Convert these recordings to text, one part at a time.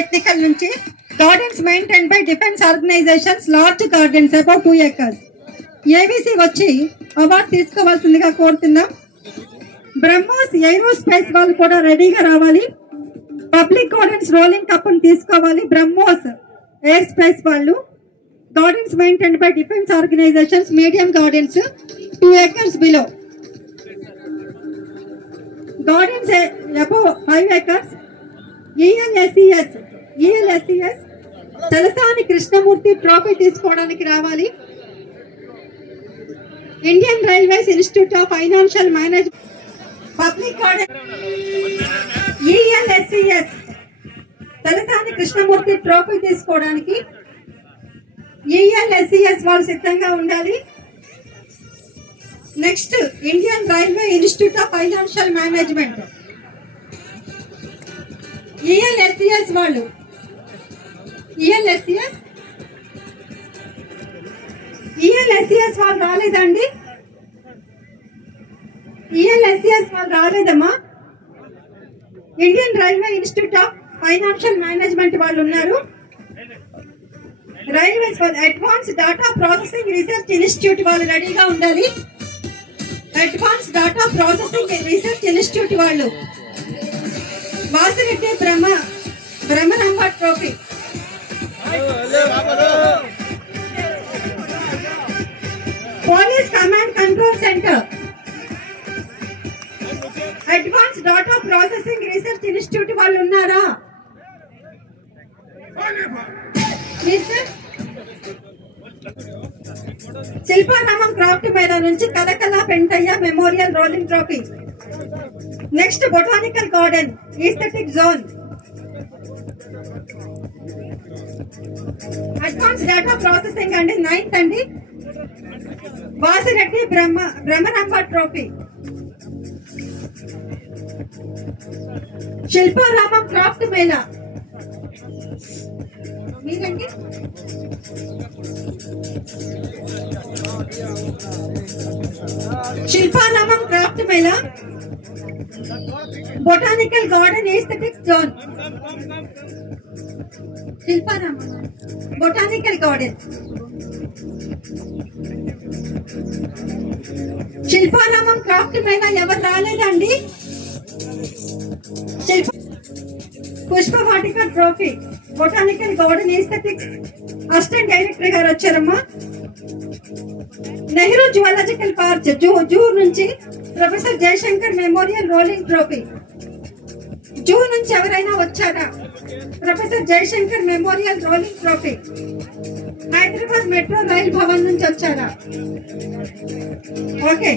Technical నుంచి gardens maintain by defence organisations large gardens about 2 acres. ABC వచ్చి award తీసుకోవాల్సిందిగా కోరుతున్నాం. బ్రహ్మోస్ ఏరోస్పేస్ వాళ్ళు కూడా రెడీగా రావాలి. పబ్లిక్ గార్డెన్స్ రోలింగ్ కప్ తీసుకోవాలి. బ్రహ్మోస్ ఎయిర్ స్పేస్ వాళ్ళు. Gardens maintain by defence organisations medium gardens 2 acres బిలో. Gardens above 5 acres. ELSES Talasani Krishnamurthy trophy తీసుకోవడానికి రావాలి. Indian railways institute of financial management public garden ELSES Talasani Krishnamurthy trophy తీసుకోవడానికి ELSES వాళ్ళు సిద్ధంగా ఉండాలి. Next Indian railway institute of financial management ELSES వాళ్ళు. ELSES వాళ్ళు రాలేదండి. ELSES వాళ్ళు రాలేదమ్మా. Indian railway institute of financial management వాళ్ళు ఉన్నారు. రైల్వేస్ వాళ్ళు advance data processing research institute వాళ్ళు రెడీగా ఉండాలి. Advance data processing research institute వాళ్ళు. Vasireddy Brahmarambha trophy. Police command control centre advance data processing research institute వాళ్ళు ఉన్నారా? శిల్పారామం క్రాఫ్ట్ మేళా నుంచి Kalakala Pentaiah memorial rolling trophy. Next botanical garden aesthetic zone advance data processing అండి 9th అండి. Vasireddy Brahmarambha trophy. Shilparamam craft mela మీరండి. Shilparamam craft mela botanical garden aesthetics zone. Shilparamam botanical garden. Shilparamam craft mela ఎవరు రాలేదండి. పుష్పవాటిక trophy botanical garden aesthetics assistant director గారు వచ్చారమ్మా. నెహ్రూ జువాలజికల్ పార్క్ జూ నుంచి professor Jayashankar memorial rolling trophy. Zoo నుంచి ఎవరైనా వచ్చారా? Professor Jayashankar memorial rolling trophy. Hyderabad metro rail Bhavan నుంచి వచ్చారా? Okay.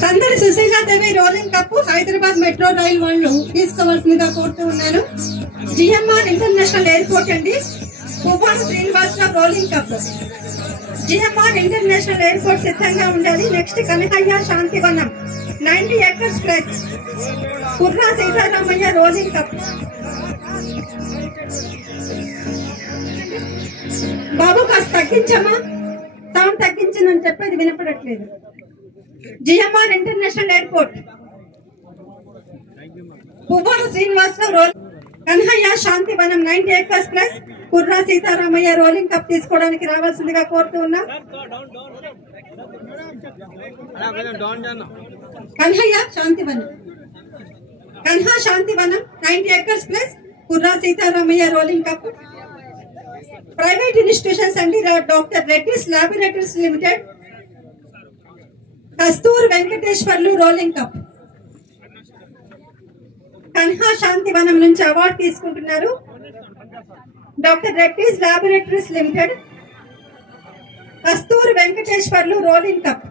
Sandadi Sushiladevi rolling cup Hyderabad metro rail వాళ్ళు తీసుకోవాల్సిందిగా కోరుతూ ఉన్నాను. జిఎంఆర్ ఇంటర్నేషనల్ ఎయిర్పోర్ట్ అండి. Puvvada Srinivasarao rolling cup. GMR international airport సిద్ధంగా ఉండాలి. Next Kanakaiah Shantivanam 90 acres plus Kurra Sitaramaiah rolling cup. బాబు కాస్త తగ్గించమ్మా, సౌండ్ తగ్గించమని చెప్పేది వినపడట్లేదు. GMR international airport Puvvada Srinivasarao rolling. Kanhaiya Shantivanam 90 acres plus Kurra Sitaramaiah rolling cup తీసుకోవడానికి రావాల్సిందిగా కోరుతూ ఉన్నా. Kanhaiya Shantivanam 90 acres plus Kurra Sitaramaiah rolling cup. Private institutions అండి. Doctor Reddy's laboratories limited, Kastur Venkateswarlu rolling cup. Kanha Shantivanam నుంచి అవార్డు తీసుకుంటున్నారు. Doctor Reddy's laboratories limited, Kastur Venkateswarlu rolling cup.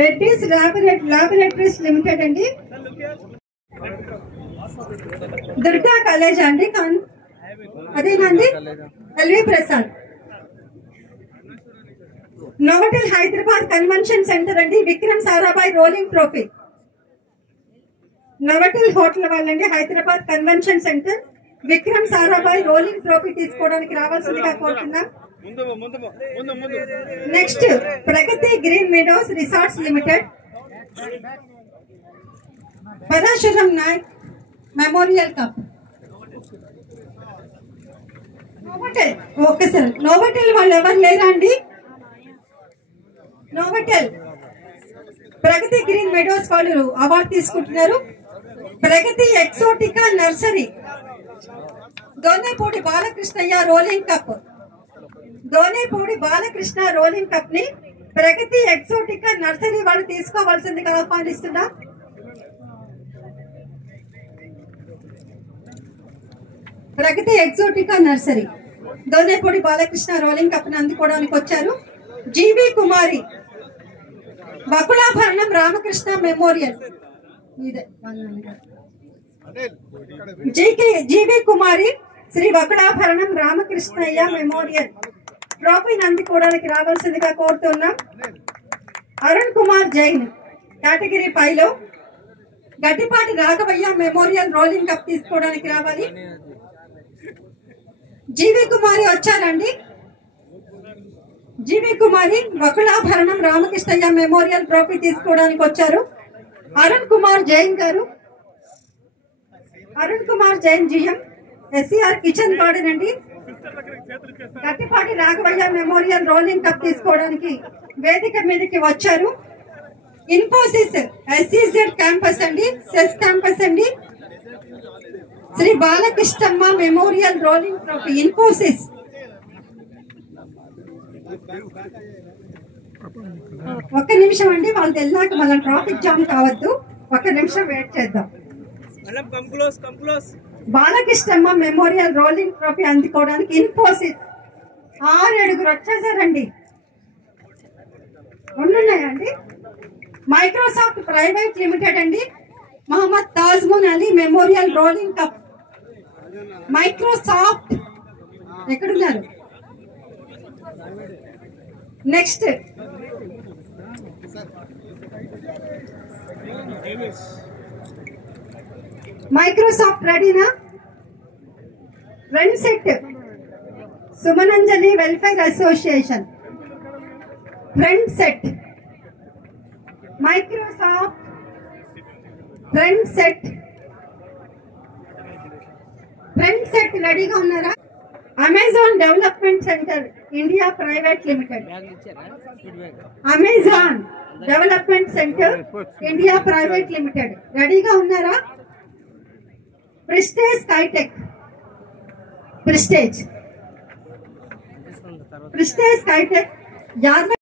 Reddy's laboratories limited అండి. దుర్గా కాలేజ్ అండి. అదేనండి LV Prasad. Novotel Hyderabad convention centre అండి, Vikram Sarabhai rolling trophy. Novotel hotel వాళ్ళండి, Hyderabad convention centre Vikram Sarabhai rolling trophy తీసుకోవడానికి రావాల్సిందిగా కోరుతున్నాం. Next Pragati green meadows resorts limited, Parashuram Nayak memorial cup. Novotel okay sir, Novotel వాళ్ళు ఎవరు లేరా అండి? నోవటెల్ ప్రగతి గ్రీన్ మెడోస్ వాళ్ళు అవార్డు తీసుకుంటున్నారు. Pragati exotica nursery Donepudi Balakrishnaiah rolling cup, Donepudi Balakrishna rolling cup ని ప్రగతి ఎక్సోటికా నర్సరీ వాళ్ళు తీసుకోవాల్సిందిగా ఆహ్వానిస్తున్నా. Pragati exotica nursery Donepudi Balakrishna rolling cup ని అందుకోవడానికి వచ్చారు. జీవి కుమారి బకుళాభరణం రామకృష్ణ మెమోరియల్, జీవి కుమారి శ్రీ బకుళాభరణం రామకృష్ణయ్య మెమోరియల్ ట్రోఫీని అందుకోవడానికి రావాల్సిందిగా కోరుతున్నాం. అరుణ్ కుమార్ జైన్ కేటగిరీ 5 లో Gattipati Raghavayya memorial rolling cup తీసుకోవడానికి రావాలి. జీవి కుమారి వచ్చారండి. జీవి కుమారి బకుళాభరణం రామకృష్ణయ్య మెమోరియల్ ట్రోఫీ తీసుకోవడానికి వచ్చారు. అరుణ్ కుమార్ జైన్ గారు, Arun Kumar Jain GM SCR kitchen garden అండి, Gattipati Raghavayya memorial rolling cup తీసుకోవడానికి వేదిక మీదకి వచ్చారు. ఇన్ఫోసిస్ ఎస్సీజెడ్ క్యాంపస్ అండి, సెస్ క్యాంపస్ అండి, Shri Balakrishnamma memorial rolling trophy Infosys. ఒక్క నిమిషం అండి, వాళ్ళు వెళ్ళాక మళ్ళీ ట్రాఫిక్ జామ్ కావద్దు, ఒక్క నిమిషం వెయిట్ చేద్దాం. బాలకృష్ణమ్మ మెమోరియల్ రోలింగ్ ట్రోఫీ అందుకోవడానికి ఇన్ఫోసిస్ 6 వచ్చేసారండి. ఉన్నాయండి. మైక్రోసాఫ్ట్ ప్రైవేట్ లిమిటెడ్ అండి, Mohammed Tajmun Ali memorial rolling cup. Microsoft ఎక్కడున్నారు? నెక్స్ట్ మైక్రోసాఫ్ట్ రెడీనా? Friend set Sumananjali welfare association, friend set Microsoft friend set, friend set రెడీగా ఉన్నారా? Amazon development centre India private limited, Amazon development centre India private limited రెడీగా ఉన్నారా? Prestige Skytech, Prestige Skytech Yadav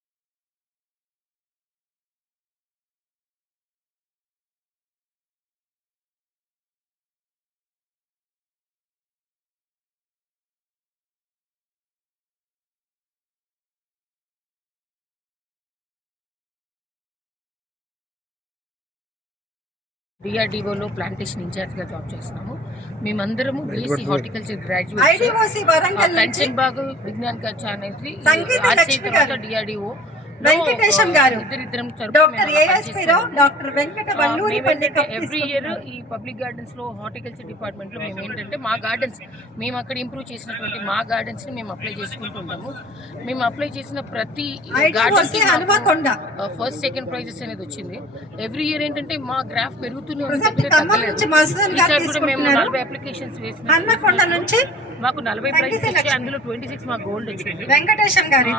డిఆర్డీఓలో plantation ఇన్ఛార్జ్గా job చేస్తున్నాము. మేమందరము BSc horticulture graduate, Kanchan బాగు Vignan channel తర్వాత డిఆర్డీఓ వెంకటేశం గారు, doctor ASP Rao, doctor Venkata Valluripalli. Every year ఈ పబ్లిక్ గార్డెన్స్ లో హార్టికల్చర్ డిపార్ట్మెంట్ లో మేము ఏంటంటే మా గార్డెన్స్ మేము అక్కడ ఇంప్రూవ్ చేసినటువంటి మా గార్డెన్స్ ని మేము అప్లై చేసుకుంటుంటాము. మేము అప్లై చేసిన ప్రతి గార్డెన్ ఫస్ట్ సెకండ్ ప్రైజెస్ అనేది వచ్చింది. ఎవ్రీ ఇయర్ ఏంటంటే మా గ్రాఫ్ పెరుగుతూనే ఉంటుంది, ఈసారి కూడా మేము 40 అప్లికేషన్స్ వేసినాం. మాకు 40 ప్రైజెస్ వచ్చి అందులో 26 మాకు గోల్డ్ వచ్చింది. వెంకటేశం గారు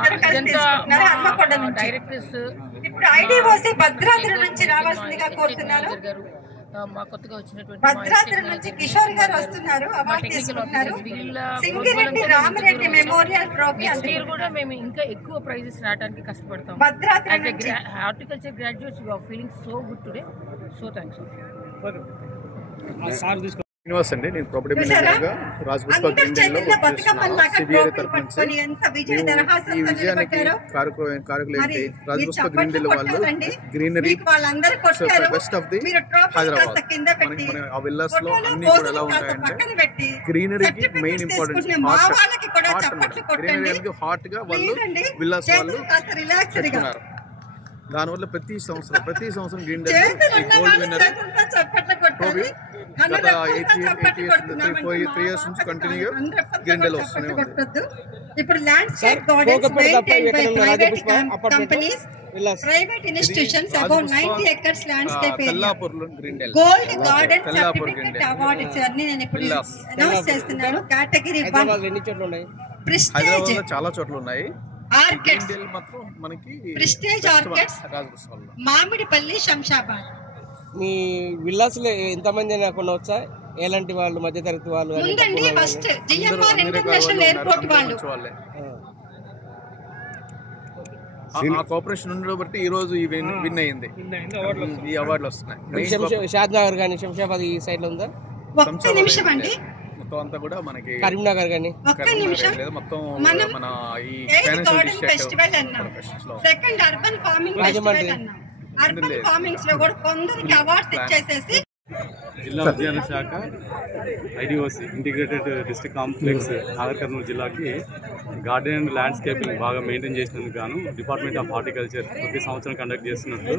డైరెక్టర్స్ ఇప్పుడు ఐడిఓసి భద్రాద్రి నుంచి రావాల్సిందిగా కోరుతున్నారు. మా కొత్తగా వచ్చినటువంటి భద్రాద్రి నుంచి కిషోర్ గారు వస్తున్నారు, అవార్డు తీసుకుంటున్నారు. Singireddy Ramireddy memorial trophy. Next year కూడా మేము ఇంకా ఎక్కువ ప్రైజెస్ రావడానికి కష్టపడతాం. Horticulture graduates you are feeling so good today, so thanks. Srinivas అండి, నేను ప్రాపర్టీ మేనేజర్గా రాజ్పుష్ప గ్రీన్ ఈ విజయానికి కారకులేంటి రాజ్పుష్ప గ్రీన్ వాళ్ళు greenery best of the Hyderabad. మనకి ఆ విల్లాస్ లో అన్ని కూడా ఎలా ఉంటాయంటే గ్రీనరీకి మెయిన్ ఇంపార్టెన్స్. కూడా చప్పట్లు కొట్టండి హాట్ గా వాళ్ళు ప్లీజ్ అండి విల్లాస్ వాళ్ళు చేతులు కాస్త రిలాక్స్డ్ గా పెట్టుకున్నారు. దానివల్ల ప్రతి సంవత్సరం గ్రీన్ డే చేతులు ఉన్న గోల్డ్ వాళ్ళు విన్నర్ చేతులతో చప్పట్లు కొట్టాలి గత 3 years నుంచి కంటిన్యూ గ్రీన్ డేలో వస్తూనే ఉంది. కొట్టొద్దు. ఇప్పుడు landscape gardens maintained by private companies private institutions about 90 acres landscape area Tellapur green day gold garden certificate awards అన్ని నేను ఇప్పుడు అనౌన్స్ చేస్తున్నాను. కేటగిరీ 1 హైదరాబాద్ ప్రెస్టేజ్ లో చాలా చోట్ల ఉన్నాయి. ఆర్కిడ్స్ గ్రీన్ డే మాత్రం మనకి ప్రెస్టేజ్ ఆర్కిడ్స్ మామిడిపల్లి శంషాబాద్. మీ విల్లాస్ లో ఎంతమంది కొనవచ్చా? ఎలాంటి వాళ్ళు, మధ్యతరగతి వాళ్ళు? ముందండి ఫస్ట్ జిఎంఆర్ ఇంటర్నేషనల్ ఎయిర్పోర్ట్ వాళ్ళు ఆ కోఆపరేషన్ ఉండడం బట్టి ఈ రోజు విన్ అయింది. ఈ అవార్డులు వస్తున్నాయి. షాద్ నగర్ కానీ శంషాబాద్ ఈ సైడ్ లో ఉందా? ఒక్క నిమిషం అండి, మొత్తం అంతా కూడా మనకి కరీంనగర్ కానీ ఒక్క నిమిషం. మొత్తం మనం మన ఈ గార్డెన్ ఫెస్టివల్ అన్నాం, సెకండ్ అర్బన్ ఫార్మింగ్ ఫెస్టివల్ అన్నాం. అర్బన్ ఫార్మింగ్స్ లో కూడా కొందరికి అవార్డ్స్ ఇచ్చేసేసి జిల్లా ఉద్యాన శాఖ IDOC integrated district complex Nagar Kurnool జిల్లాకి గార్డెన్ అండ్ ల్యాండ్స్కేపింగ్ బాగా మెయింటైన్ చేసినందుకు గాను డిపార్ట్మెంట్ ఆఫ్ హార్టికల్చర్ ప్రతి సంవత్సరం కండక్ట్ చేస్తున్నట్టు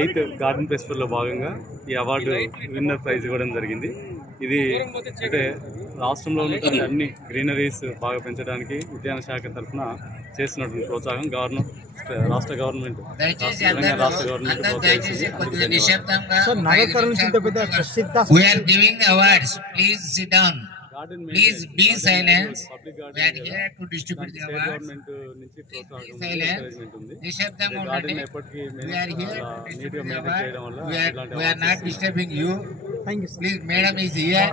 8th గార్డెన్ ఫెస్టివల్లో భాగంగా ఈ అవార్డు విన్నర్ ప్రైజ్ ఇవ్వడం జరిగింది. ఇది అంటే రాష్ట్రంలో ఉన్నటువంటి అన్ని గ్రీనరీస్ బాగా పెంచడానికి ఉద్యాన శాఖ తరఫున చేస్తున్నటువంటి ప్రోత్సాహం రాష్ట్ర government Please be silent. We are here to distribute the awards. నిశ్శబ్దం ఉండండి. We are here to distribute the awards. We are not disturbing you. Please, madam is here.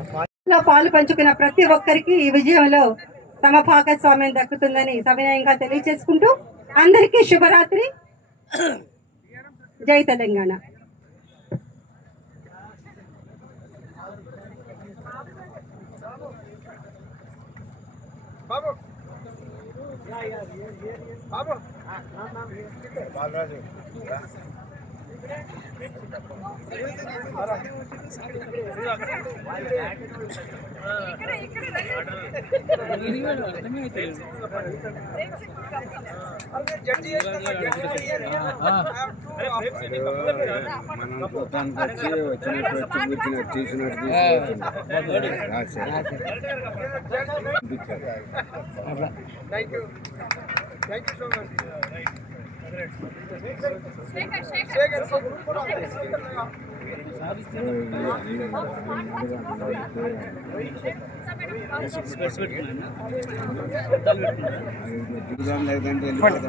పాలు పంచుకున్న ప్రతి ఒక్కరికి ఈ విజయంలో తమ భాగస్వామ్యం దక్కుతుందని సవినయంగా తెలియజేసుకుంటూ అందరికీ శుభరాత్రి. జై తెలంగాణ. మనం మొత్తానికి వచ్చి వచ్చినట్టు తీసినట్టు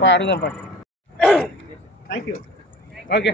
పాడుదాం. Thank you. ఓకే.